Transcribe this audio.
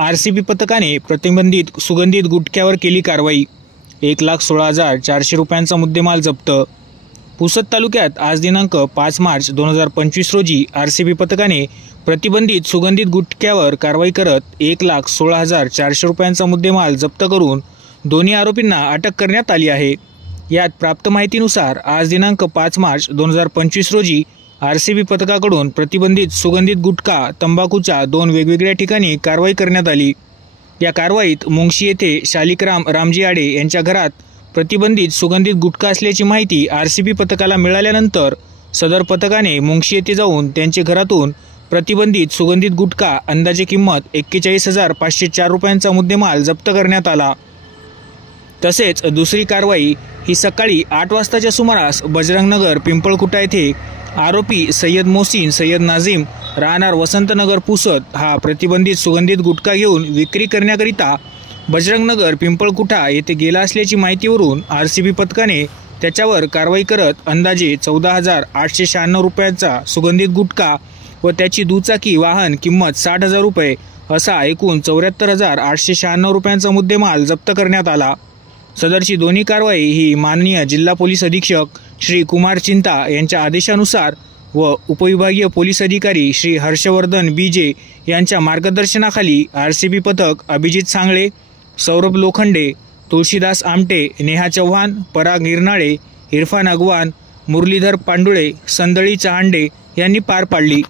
RCB पथकाने प्रतिबंधित सुगंधित गुटख्यावर केली कारवाई। 1,16,400 रुपयांचा मुद्देमाल जप्त। पुसद तालुक्यात आज दिनांक 5 मार्च 2025 रोजी आरसीबी पथकाने प्रतिबंधित सुगंधित गुटख्यावर कारवाई करत 1,16,400 रुपयांचा मुद्देमाल जप्त करून दोन्ही आरोपींना अटक करण्यात आली आहे। यात प्राप्त माहितीनुसार आज दिनांक 5 मार्च 2025 रोजी आरसीबी पथकाकडून प्रतिबंधित सुगंधित गुटखा तंबाखूच्या 2 वेगवेगळ्या ठिकाणी कारवाई करण्यात आली। या कारवाईत मुंगशी येथे शालिकराम रामजी आडे यांच्या घरात प्रतिबंधित सुगंधित गुटखा असल्याची माहिती आरसीबी पथकाला मिळाल्यानंतर सदर पथकाने मुंगशी येथे जाऊन त्यांच्या घरातून प्रतिबंधित सुगंधित गुटखा अंदाजे किंमत 41,504 रुपयांचा मुद्देमाल जप्त करण्यात आला। तसेच दुसरी कारवाई ही सकाळी 8 वाजताच्या सुमारास बजरंगनगर पिंपळखुटा येथे आरोपी सय्यद मोहसिन सय्यद नाझीम राहणार वसंतनगर पुसद हा प्रतिबंधित सुगंधित गुटखा घेऊन विक्री करण्याकरिता बजरंगनगर पिंपळखुटा येथे गेला असल्याची माहितीवरून आरसीबी पथकाने त्याच्यावर कारवाई करत अंदाजे 14,896 रुपयांचा सुगंधित गुटखा व त्याची दुचाकी वाहन किंमत 60,000 रुपये असा एकूण 74,896 रुपयांचा मुद्देमाल जप्त करण्यात आला। सदरची दोन्ही कारवाई ही माननीय जिल्हा पोलीस अधीक्षक श्री कुमार चिंता यांच्या आदेशानुसार व उपविभागीय पोलीस अधिकारी श्री हर्षवर्धन बीजे यांच्या मार्गदर्शनाखाली आरसीबी पथक अभिजित सांगळे, सौरभ लोखंडे, तुळशीदास आमटे, नेहा चव्हाण, पराग निर्नाळे, इरफान अगवान, मुरलीधर पांडुळे, संदळी चहांडे यांनी पार पाडली।